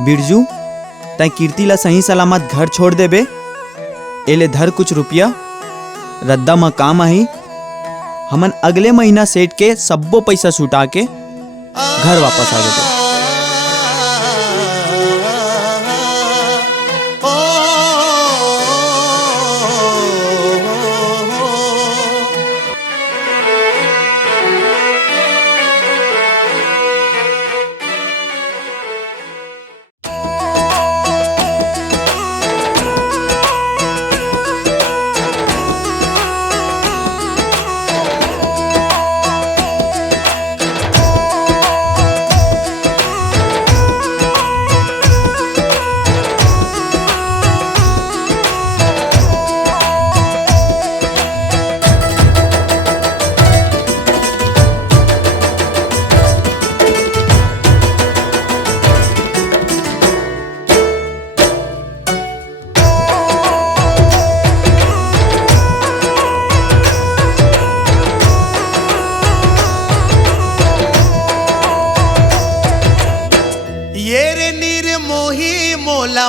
बिरजू, तय कीर्ति ला सही सलामत घर छोड़ देबे। एले धर कुछ रुपया, रद्दा में काम आही। हमन अगले महीना सेठ के सब्बो पैसा छुटा के घर वापस आ गए।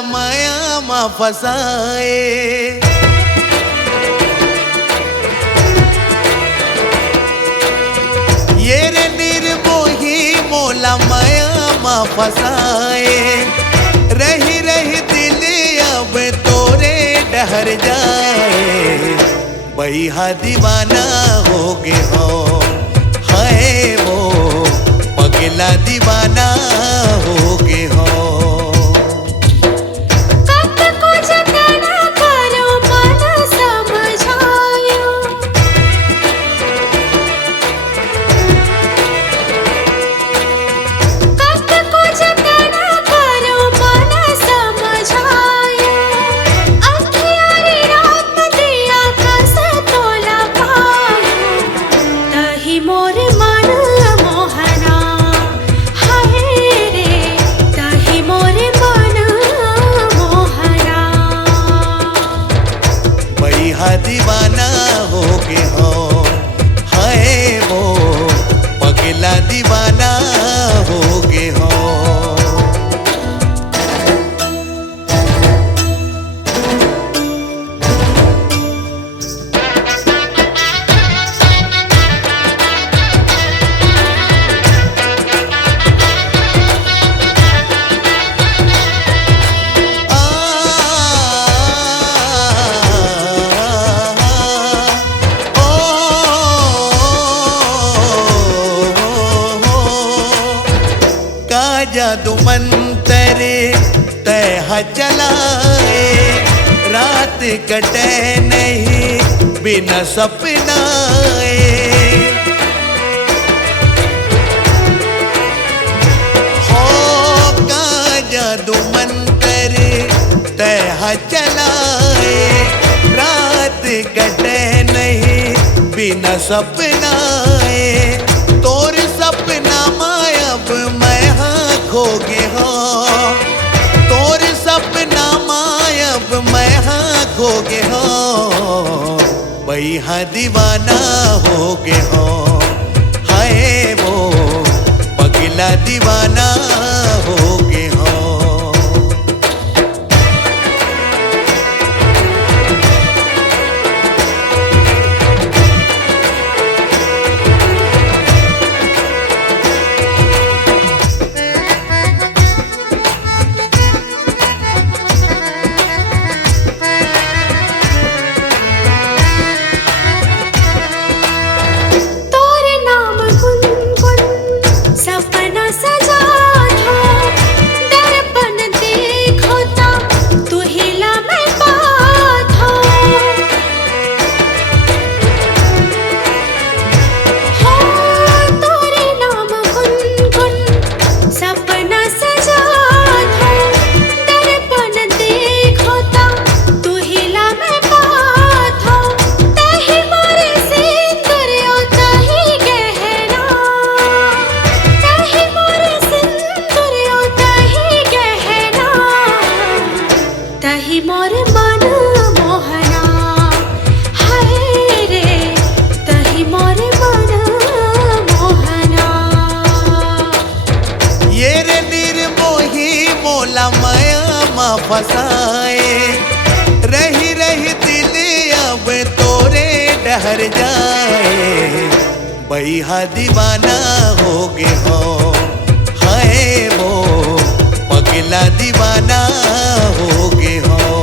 माया मा फसाए, ये रे निर्मोही मोला माया मा फसाए। रही रही दिल अब तोरे डहर जाए, बैहा दीवाना हो गे हो। हाय वो पगला दीवाना हो गे हो। दीवाना हो गे हो। हाय वो पगला दीवाना हो गे हो। जादू मंतरे तह चलाए, रात कटे नहीं बिना सपनाए। हो का जादू मंतरे तह चलाए, रात कटे नहीं बिना सपनाए। तोर सपना मायब मैं खो गे हो। तोर सपना मायब मैं खो गे हो। बैहा दीवाना हो गे हो। हाय वो पगला दीवाना हो गे हो। तो फसाए। रही रही दिल अब तोरे डहर जाए, बैहा दीवाना हो गे हो, हाय वो पगला दीवाना हो गे हो।